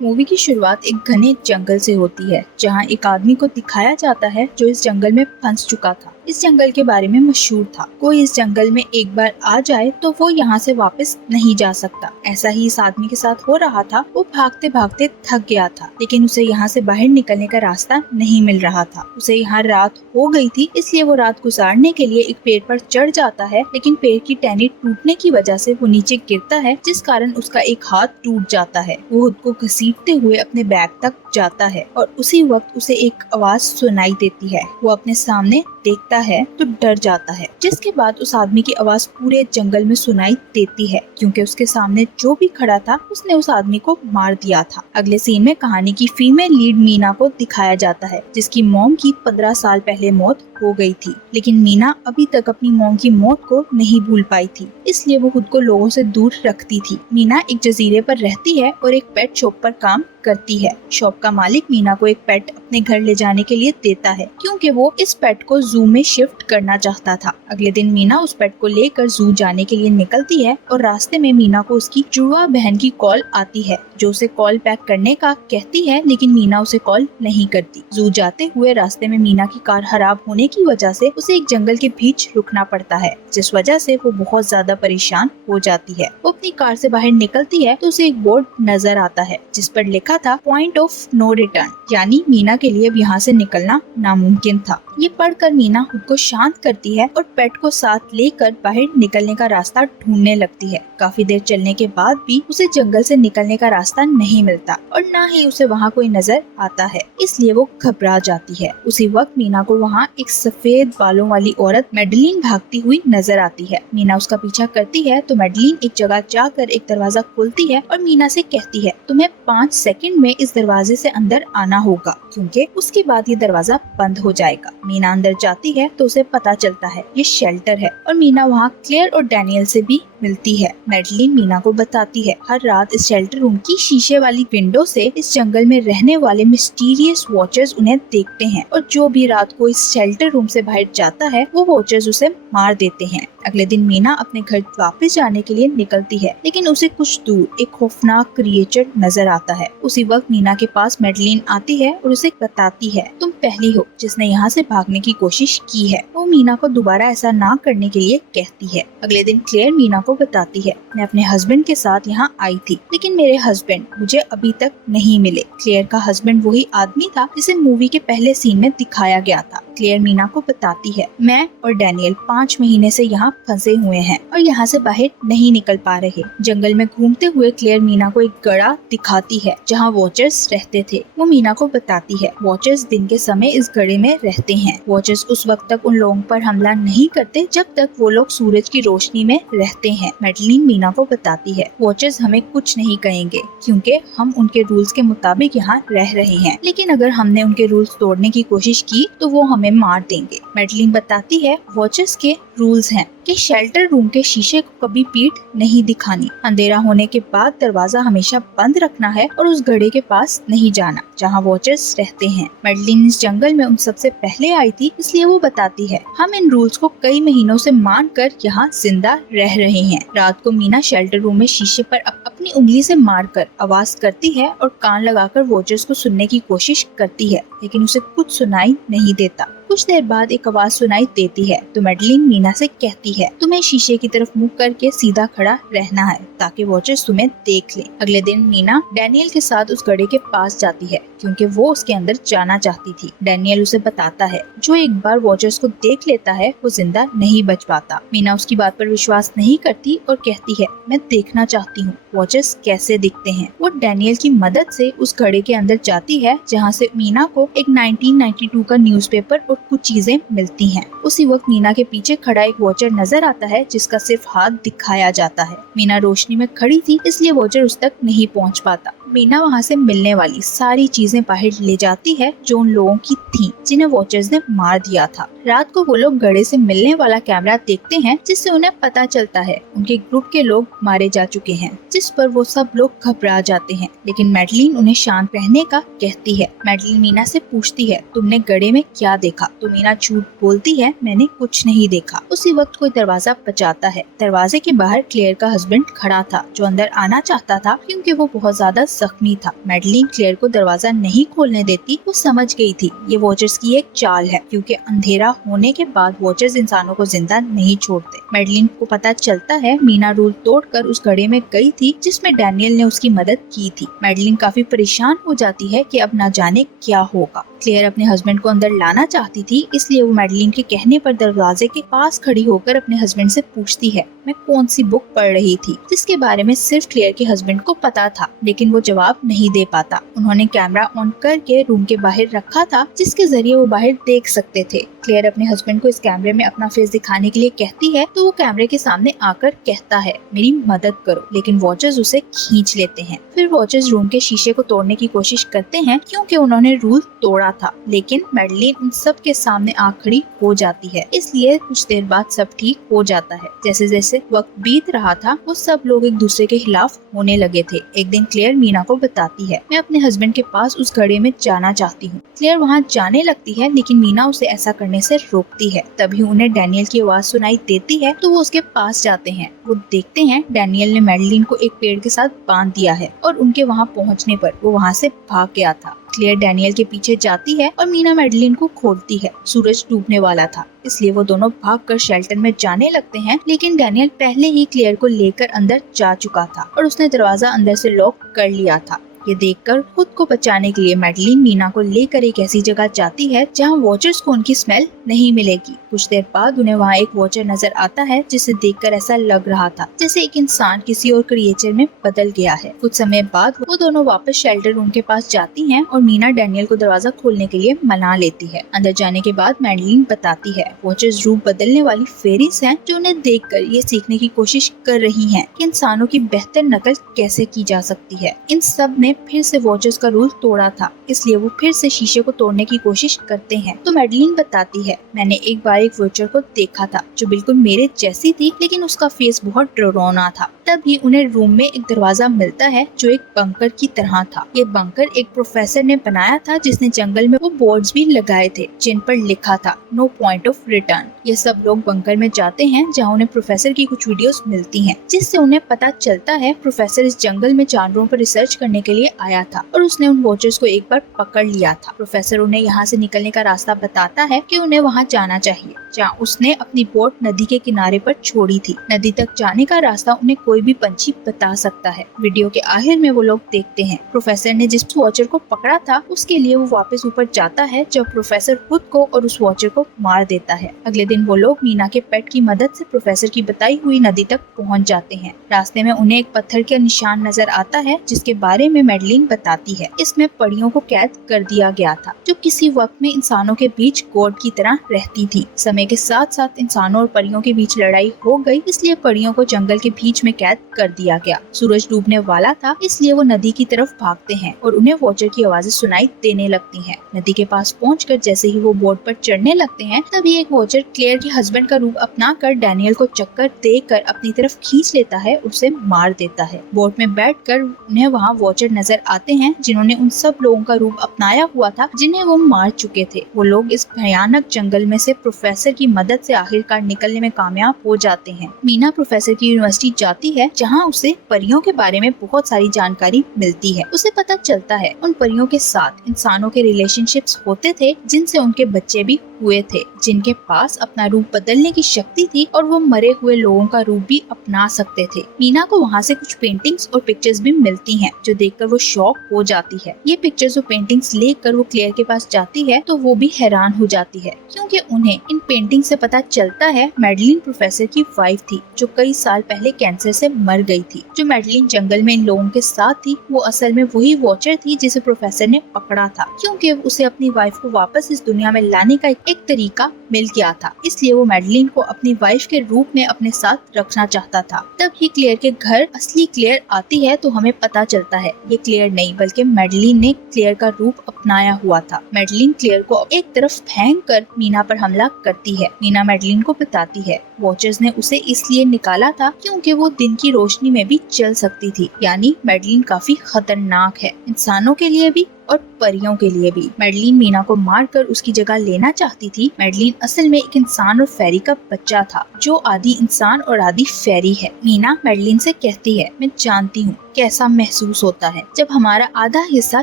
Movie की शुरुआत एक घने जंगल से होती है, जहाँ एक आदमी को दिखाया जाता है जो इस जंगल में फंस चुका था। इस जंगल के बारे में मशहूर था, कोई इस जंगल में एक बार आ जाए तो वो यहाँ से वापस नहीं जा सकता। ऐसा ही इस आदमी के साथ हो रहा था। वो भागते भागते थक गया था, लेकिन उसे यहाँ से बाहर निकलने का रास्ता नहीं मिल रहा था। उसे यहाँ रात हो गई थी, इसलिए वो रात गुजारने के लिए एक पेड़ पर चढ़ जाता है, लेकिन पेड़ की टहनी टूटने की वजह से वो नीचे गिरता है, जिस कारण उसका एक हाथ टूट जाता है। वो खुद को घसीटते हुए अपने बैग तक जाता है और उसी वक्त उसे एक आवाज सुनाई देती है। वो अपने सामने देखता है तो डर जाता है, जिसके बाद उस आदमी की आवाज पूरे जंगल में सुनाई देती है, क्योंकि उसके सामने जो भी खड़ा था उसने उस आदमी को मार दिया था। अगले सीन में कहानी की फीमेल लीड मीना को दिखाया जाता है, जिसकी मॉम की 15 साल पहले मौत हो गई थी, लेकिन मीना अभी तक अपनी मॉम की मौत को नहीं भूल पाई थी, इसलिए वो खुद को लोगों से दूर रखती थी। मीना एक जजीरे पर रहती है और एक पेट शॉप पर काम करती है। शॉप का मालिक मीना को एक पेट अपने घर ले जाने के लिए देता है, क्योंकि वो इस पेट को जू में शिफ्ट करना चाहता था। अगले दिन मीना उस पेट को लेकर जू जाने के लिए निकलती है और रास्ते में मीना को उसकी जुड़वा बहन की कॉल आती है, जो उसे कॉल बैक करने का कहती है, लेकिन मीना उसे कॉल नहीं करती। जू जाते हुए रास्ते में मीना की कार खराब होने की वजह से उसे एक जंगल के बीच रुकना पड़ता है, जिस वजह से वो बहुत ज्यादा परेशान हो जाती है। वो अपनी कार से बाहर निकलती है तो उसे एक बोर्ड नजर आता है, जिस पर लिखा था पॉइंट ऑफ नो रिटर्न, यानी मीना के लिए अब यहाँ से निकलना नामुमकिन था। ये पढ़कर मीना खुद को शांत करती है और पेट को साथ लेकर बाहर निकलने का रास्ता ढूंढने लगती है। काफी देर चलने के बाद भी उसे जंगल से निकलने का रास्ता नहीं मिलता और न ही उसे वहाँ कोई नजर आता है, इसलिए वो घबरा जाती है। उसी वक्त मीना को वहाँ एक सफेद बालों वाली औरत मेडलिन भागती हुई नजर आती है। मीना उसका पीछा करती है तो मेडलिन एक जगह जाकर एक दरवाजा खोलती है और मीना से कहती है, तुम्हें 5 सेकंड में इस दरवाजे से अंदर आना होगा, क्योंकि उसके बाद ये दरवाजा बंद हो जाएगा। मीना अंदर जाती है तो उसे पता चलता है ये शेल्टर है और मीना वहाँ क्लेयर और डैनियल से भी मिलती है। मेडलिन मीना को बताती है हर रात इस शेल्टर रूम की शीशे वाली विंडो से इस जंगल में रहने वाले मिस्टीरियस वॉचर्स उन्हें देखते हैं और जो भी रात को इस शेल्टर रूम से बाहर जाता है वो वॉचर्स उसे मार देते हैं। अगले दिन मीना अपने घर वापस जाने के लिए निकलती है, लेकिन उसे कुछ दूर एक खौफनाक क्रिएचर नजर आता है। उसी वक्त मीना के पास मेडलिन आती है और उसे बताती है, तुम पहली हो जिसने यहाँ से भागने की कोशिश की है। वो मीना को दोबारा ऐसा ना करने के लिए कहती है। अगले दिन क्लेयर मीना को बताती है, मैं अपने हस्बैंड के साथ यहाँ आई थी, लेकिन मेरे हस्बैंड मुझे अभी तक नहीं मिले। क्लेयर का हस्बैंड वही आदमी था जिसे मूवी के पहले सीन में दिखाया गया था। क्लेयर मीना को बताती है, मैं और डैनियल 5 महीने से यहाँ फंसे हुए हैं और यहाँ से बाहर नहीं निकल पा रहे। जंगल में घूमते हुए क्लेयर मीना को एक गड़ा दिखाती है जहाँ वॉचर्स रहते थे। वो मीना को बताती है वॉचर्स दिन के समय इस गड़े में रहते हैं। वॉचर्स उस वक्त तक उन लोगों पर हमला नहीं करते जब तक वो लोग सूरज की रोशनी में रहते हैं। मेडलिन मीना को बताती है वॉचर्स हमें कुछ नहीं कहेंगे, क्योंकि हम उनके रूल्स के मुताबिक यहाँ रह रहे हैं, लेकिन अगर हमने उनके रूल्स तोड़ने की कोशिश की तो वो हमें मार देंगे। मेडलिन बताती है वॉचर्स के रूल्स हैं कि शेल्टर रूम के शीशे को कभी पीठ नहीं दिखानी, अंधेरा होने के बाद दरवाजा हमेशा बंद रखना है और उस घड़े के पास नहीं जाना जहाँ वॉचर्स रहते हैं। मेडलिन इस जंगल में उन सबसे पहले आई थी, इसलिए वो बताती है हम इन रूल्स को कई महीनों से मानकर यहाँ जिंदा रह रहे हैं। रात को मीना शेल्टर रूम में शीशे पर अपनी उंगली से मारकर आवाज करती है और कान लगाकर वॉचर्स को सुनने की कोशिश करती है, लेकिन उसे कुछ सुनाई नहीं देता। कुछ देर बाद एक आवाज सुनाई देती है तो मेडलिन मीना से कहती है, तुम्हें शीशे की तरफ मुंह करके सीधा खड़ा रहना है ताकि वॉचर्स तुम्हें देख ले। अगले दिन मीना डैनियल के साथ उस घड़े के पास जाती है, क्योंकि वो उसके अंदर जाना चाहती थी। डैनियल उसे बताता है जो एक बार वॉचर्स को देख लेता है वो जिंदा नहीं बच पाता। मीना उसकी बात पर विश्वास नहीं करती और कहती है, मैं देखना चाहती हूँ वॉचर्स कैसे दिखते हैं। वो डैनियल की मदद से उस घड़े के अंदर जाती है, जहाँ से मीना को एक 1992 का न्यूज़पेपर और कुछ चीजें मिलती हैं। उसी वक्त मीना के पीछे खड़ा एक वॉचर नजर आता है जिसका सिर्फ हाथ दिखाया जाता है। मीना रोशनी में खड़ी थी, इसलिए वॉचर उस तक नहीं पहुंच पाता। मीना वहाँ से मिलने वाली सारी चीजें बाहर ले जाती है जो उन लोगों की थी जिन्हें वॉचर्स ने मार दिया था। रात को वो लोग घड़े से मिलने वाला कैमरा देखते हैं, जिससे उन्हें पता चलता है उनके ग्रुप के लोग मारे जा चुके हैं, जिस पर वो सब लोग घबरा जाते हैं, लेकिन मेडलिन उन्हें शांत रहने का कहती है। मेडलिन मीना से पूछती है, तुमने घड़े में क्या देखा? तो मीना झूठ बोलती है, मैंने कुछ नहीं देखा। उसी वक्त कोई दरवाजा बजाता है। दरवाजे के बाहर क्लेयर का हस्बैंड खड़ा था, जो अंदर आना चाहता था क्योंकि वो बहुत ज्यादा जख्मी था। मैडलिन क्लेयर को दरवाजा नहीं खोलने देती। वो समझ गई थी ये वॉचर्स की एक चाल है, क्योंकि अंधेरा होने के बाद वॉचर्स इंसानों को जिंदा नहीं छोड़ते। मैडलिन को पता चलता है मीना रूल तोड़कर उस घड़े में गई थी जिसमें डैनियल ने उसकी मदद की थी। मैडलिन काफी परेशान हो जाती है कि अब ना जाने क्या होगा। क्लेयर अपने हस्बैंड को अंदर लाना चाहती थी, इसलिए वो मैडलिन के कहने पर दरवाजे के पास खड़ी होकर अपने हस्बैंड से पूछती है मैं कौन सी बुक पढ़ रही थी, जिसके बारे में सिर्फ क्लेयर के हस्बैंड को पता था, लेकिन वो जवाब नहीं दे पाता। उन्होंने कैमरा ऑन करके रूम के बाहर रखा था, जिसके जरिए वो बाहर देख सकते थे। क्लेयर अपने हस्बैंड को इस कैमरे में अपना फेस दिखाने के लिए कहती है, तो वो कैमरे के सामने आकर कहता है मेरी मदद करो, लेकिन वॉचर्स उसे खींच लेते हैं। फिर वॉचर्स रूम के शीशे को तोड़ने की कोशिश करते हैं, क्योंकि उन्होंने रूल तोड़ा था, लेकिन मैडलिन उन सब के सामने आ खड़ी हो जाती है। इसलिए कुछ देर बाद सब ठीक हो जाता है। जैसे जैसे वक्त बीत रहा था, वो सब लोग एक दूसरे के खिलाफ होने लगे थे। एक दिन क्लेयर मीना को बताती है मैं अपने हस्बैंड के पास उस घड़े में जाना चाहती हूँ। क्लेयर वहाँ जाने लगती है, लेकिन मीना उसे ऐसा करने से रोकती है। तभी उन्हें डैनियल की आवाज सुनाई देती है, तो वो उसके पास जाते हैं। वो देखते हैं डैनियल ने मैडलिन को एक पेड़ के साथ बांध दिया है और उनके वहाँ पहुँचने पर वो वहाँ से भाग गया था। क्लेयर डैनियल के पीछे जाती है और मीना मैडलिन को खोलती है। सूरज डूबने वाला था, इसलिए वो दोनों भागकर शेल्टर में जाने लगते हैं, लेकिन डैनियल पहले ही क्लेयर को लेकर अंदर जा चुका था और उसने दरवाजा अंदर से लॉक कर लिया था। ये देखकर खुद को बचाने के लिए मैडलिन मीना को लेकर एक ऐसी जगह जाती है जहाँ वॉचर्स को उनकी स्मेल नहीं मिलेगी। कुछ देर बाद उन्हें वहाँ एक वॉचर नजर आता है, जिसे देखकर ऐसा लग रहा था जैसे एक इंसान किसी और क्रिएचर में बदल गया है। कुछ समय बाद वो दोनों वापस शेल्टर रूम के पास जाती हैं और मीना डैनियल को दरवाजा खोलने के लिए मना लेती है। अंदर जाने के बाद मैडलिन बताती है वॉचर्स रूप बदलने वाली फेरीज हैं, जो उन्हें देखकर ये सीखने की कोशिश कर रही हैं कि इंसानों की बेहतर नकल कैसे की जा सकती है। इन सब ने फिर से वॉचर्स का रूल तोड़ा था, इसलिए वो फिर से शीशे को तोड़ने की कोशिश करते हैं। तो मैडलिन बताती है मैंने एक बार एक वॉचर को देखा था जो बिल्कुल मेरे जैसी थी, लेकिन उसका फेस बहुत डरावना था। तभी उन्हें रूम में एक दरवाजा मिलता है जो एक बंकर की तरह था। ये बंकर एक प्रोफेसर ने बनाया था, जिसने जंगल में वो बोर्ड्स भी लगाए थे जिन पर लिखा था नो पॉइंट ऑफ रिटर्न। ये सब लोग बंकर में जाते हैं, जहाँ उन्हें प्रोफेसर की कुछ वीडियोस मिलती हैं, जिससे उन्हें पता चलता है प्रोफेसर इस जंगल में जानवरों पर रिसर्च करने के लिए आया था और उसने उन वॉचर्स को एक बार पकड़ लिया था। प्रोफेसर उन्हें यहाँ से निकलने का रास्ता बताता है कि उन्हें वहाँ जाना चाहिए, जहाँ उसने अपनी बोट नदी के किनारे पर छोड़ी थी। नदी तक जाने का रास्ता उन्हें कोई भी पंछी बता सकता है। वीडियो के आखिर में वो लोग देखते हैं प्रोफेसर ने जिस वॉचर को पकड़ा था उसके लिए वो वापस ऊपर जाता है, जब प्रोफेसर खुद को और उस वॉचर को मार देता है। अगले दिन वो लोग मीना के पेट की मदद से प्रोफेसर की बताई हुई नदी तक पहुँच जाते हैं। रास्ते में उन्हें एक पत्थर का निशान नजर आता है, जिसके बारे में मैडलिन बताती है इसमें परियों को कैद कर दिया गया था, जो किसी वक्त में इंसानों के बीच गॉड की तरह रहती थी। समय के साथ साथ इंसानों और परियों के बीच लड़ाई हो गई, इसलिए परियों को जंगल के बीच में कैद कर दिया गया। सूरज डूबने वाला था, इसलिए वो नदी की तरफ भागते हैं और उन्हें वॉचर की आवाजें सुनाई देने लगती हैं। नदी के पास पहुंचकर जैसे ही वो बोट पर चढ़ने लगते हैं, तभी एक वॉचर क्लेयर के हस्बैंड का रूप अपना कर डैनियल को चक्कर देकर अपनी तरफ खींच लेता है, उसे मार देता है। बोट में बैठकर उन्हें वहाँ वॉचर नजर आते हैं, जिन्होंने उन सब लोगों का रूप अपनाया हुआ था जिन्हें वो मार चुके थे। वो लोग इस भयानक जंगल में से प्रोफेसर की मदद से आखिरकार निकलने में कामयाब हो जाते हैं। मीना प्रोफेसर की यूनिवर्सिटी जाती है, जहाँ उसे परियों के बारे में बहुत सारी जानकारी मिलती है। उसे पता चलता है उन परियों के साथ इंसानों के रिलेशनशिप्स होते थे, जिनसे उनके बच्चे भी हुए थे, जिनके पास अपना रूप बदलने की शक्ति थी और वो मरे हुए लोगों का रूप भी अपना सकते थे। मीना को वहाँ से कुछ पेंटिंग्स और पिक्चर्स भी मिलती हैं, जो देखकर वो शॉक हो जाती है। ये पिक्चर्स और पेंटिंग्स लेकर वो क्लेयर के पास जाती है, तो वो भी हैरान हो जाती है, क्योंकि उन्हें इन पेंटिंग से पता चलता है मैडलिन प्रोफेसर की वाइफ थी, जो कई साल पहले कैंसर से मर गई थी। जो मैडलिन जंगल में इन लोगों के साथ थी, वो असल में वही वॉचर थी जिसे प्रोफेसर ने पकड़ा था, क्योंकि उसे अपनी वाइफ को वापस इस दुनिया में लाने का एक तरीका मिल गया था। इसलिए वो मैडलिन को अपनी वाइफ के रूप में अपने साथ रखना चाहता था। तब ही क्लेयर के घर असली क्लेयर आती है, तो हमें पता चलता है ये क्लेयर नहीं बल्कि मैडलिन ने क्लेयर का रूप अपनाया हुआ था। मैडलिन क्लेयर को एक तरफ फेंक कर मीना पर हमला करती है। मीना मैडलिन को बताती है वॉचर्स ने उसे इसलिए निकाला था क्योंकि वो दिन की रोशनी में भी चल सकती थी, यानी मैडलिन काफी खतरनाक है, इंसानों के लिए भी और परियों के लिए भी। मैडलिन मीना को मारकर उसकी जगह लेना चाहती थी। मैडलिन असल में एक इंसान और फेरी का बच्चा था जो आधी इंसान और आधी फेरी है। मीना मैडलिन से कहती है, मैं जानती हूँ कैसा महसूस होता है जब हमारा आधा हिस्सा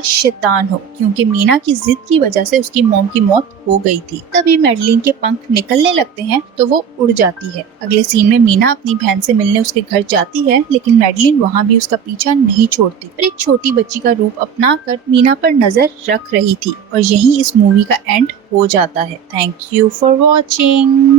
शैतान हो, क्योंकि मीना की जिद की वजह से उसकी मॉम की मौत हो गई थी। तभी मैडलिन के पंख निकलने लगते हैं तो वो उड़ जाती है। अगले सीन में मीना अपनी बहन से मिलने उसके घर जाती है, लेकिन मैडलिन वहाँ भी उसका पीछा नहीं छोड़ती और एक छोटी बच्ची का रूप अपनाकर मीना पर नजर रख रही थी। और यही इस मूवी का एंड हो जाता है। Thank you for watching.